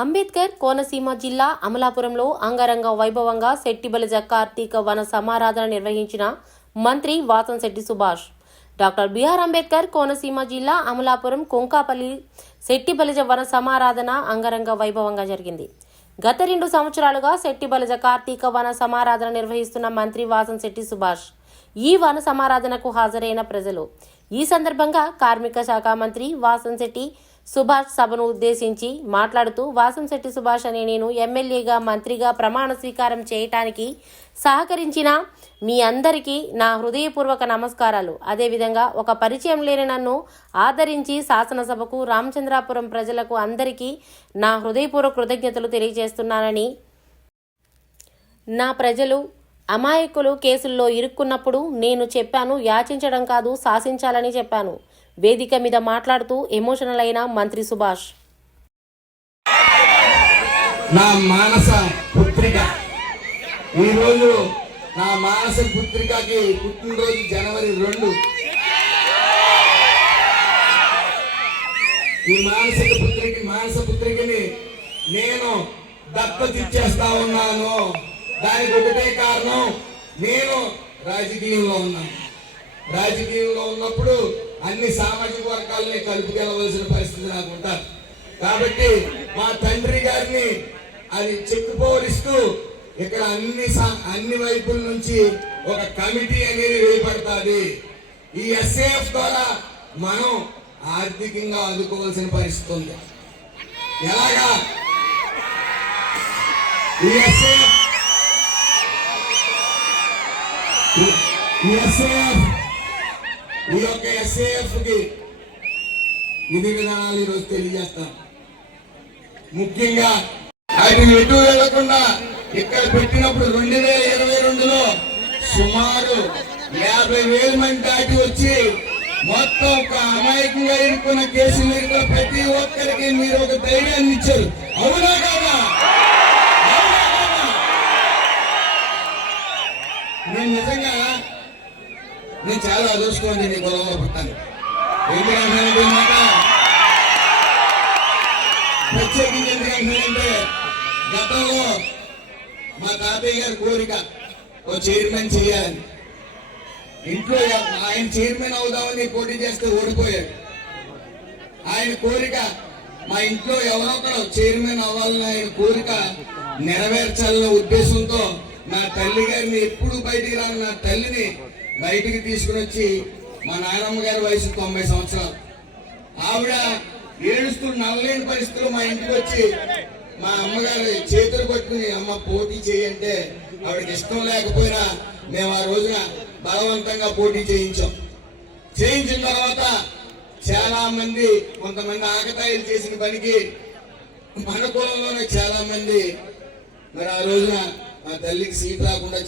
అంబేద్కర్ కోనసీమ జిల్లా అమలాపురంలో అంగరంగ వైభవంగా శెట్టిబలిజ కార్తీక వన సమారాధన నిర్వహించిన మంత్రి వాసంశెట్టి సుభాష్. డాక్టర్ బిఆర్ అంబేద్కర్ కోనసీమ జిల్లా అమలాపురం కొంకాపల్లి శెట్టిబలిజ వన సమారాధన అంగరంగ వైభవంగా జరిగింది. గత రెండు సంవత్సరాలుగా శెట్టిబలిజ కార్తీక వన సమారాధన నిర్వహిస్తున్న మంత్రి వాసంశెట్టి సుభాష్ ఈ వన సమారాధనకు హాజరైన ప్రజలు. ఈ సందర్భంగా కార్మిక శాఖ మంత్రి వాసంశెట్టి సుభాష్ సభను ఉద్దేశించి మాట్లాడుతూ వాసంశెట్టి సుభాష్ అనే నేను ఎమ్మెల్యేగా మంత్రిగా ప్రమాణ స్వీకారం చేయటానికి సహకరించిన మీ అందరికీ నా హృదయపూర్వక నమస్కారాలు. అదేవిధంగా ఒక పరిచయం లేని నన్ను ఆదరించి శాసనసభకు రామచంద్రాపురం ప్రజలకు అందరికీ నా హృదయపూర్వక కృతజ్ఞతలు తెలియజేస్తున్నానని నా ప్రజలు అమాయకులు కేసుల్లో ఇరుక్కున్నప్పుడు నేను చెప్పాను యాచించడం కాదు శాసించాలని చెప్పాను. వేదిక మీద మాట్లాడుతూ ఎమోషనల్ అయిన మంత్రి సుభాష్. నా మానస పుత్రిక. ఈరోజు నా మానస పుత్రికకి పుట్టినరోజు జనవరి రెండు. ఈ మానసిక పుత్రిక మానస పుత్రికని నేను దత్తతిచ్చేస్తా ఉన్నాను. దానికి ఒకటే కారణం నేను రాజకీయంలో ఉన్నాను. రాజకీయంలో ఉన్నప్పుడు అన్ని సామాజిక వర్గాలని కలుపుకెళ్ళవలసిన పరిస్థితి నాకు ఉంటుంది. కాబట్టి మా తండ్రి గారిని అది చెక్కుపోరిస్తూ ఇక్కడ అన్ని సా- అన్ని వైపుల నుంచి ఒక కమిటీ అనేది వేయబడుతుంది. ఈ ఎస్ఏఎఫ్ ద్వారా మనం ఆర్థికంగా ఆదుకోవాల్సిన పరిస్థితి ఉంది. ఎలాగా? ఈ ఎస్ఏఎఫ్ ఈ ఎస్ఏఎఫ్ ఈ యొక్క ఎస్ఏఎఫ్కి విధి విధానాలు ఈరోజు తెలియజేస్తాం. ముఖ్యంగా అది ఎటు వెళ్ళకుండా ఇక్కడ పెట్టినప్పుడు రెండు వేల ఇరవై రెండులో సుమారు యాభై వేల మంది దాటి వచ్చి మొత్తం ఒక అమాయకంగా ఇరుక్కున్న కేసులు ఇరుకున్న ప్రతి ఒక్కరికి మీరు ఒక ధైర్యాన్ని ఇచ్చారు. అవునా కాదా? నేను చాలా అదృష్టం నీ గొడవలో పుట్టాను ఎందుకంటే మాట? ప్రత్యేకించి ఎందుకంటే గతంలో మా తాతయ్య గారి కోరిక ఓ చైర్మన్ చేయాలని. ఇంట్లో ఆయన చైర్మన్ అవుదామని పోటీ చేస్తే ఓడిపోయాడు. ఆయన కోరిక మా ఇంట్లో ఎవరో ఒకరు చైర్మన్ అవ్వాలని ఆయన కోరిక నెరవేర్చాలన్న ఉద్దేశంతో తల్లి గారిని ఎప్పుడు బయటికి రాని నా తల్లిని బయటికి తీసుకుని వచ్చి మా నాయనమ్మ గారి వయసు తొంభై సంవత్సరాలు. ఆవిడ ఏడుస్తూ నల్లలేని పరిస్థితులు మా ఇంటికి వచ్చి మా అమ్మగారు చేతులు పట్టుకుని అమ్మ పోటీ చేయంటే ఆవిడకి ఇష్టం లేకపోయినా మేము ఆ రోజున బలవంతంగా పోటీ చేయించాం. చేయించిన తర్వాత చాలా మంది కొంతమంది ఆకతాయిలు చేసిన పనికి మన కులంలోనే చాలా మంది మరి ఆ రోజున మా తల్లికి సీట్ రాకుండా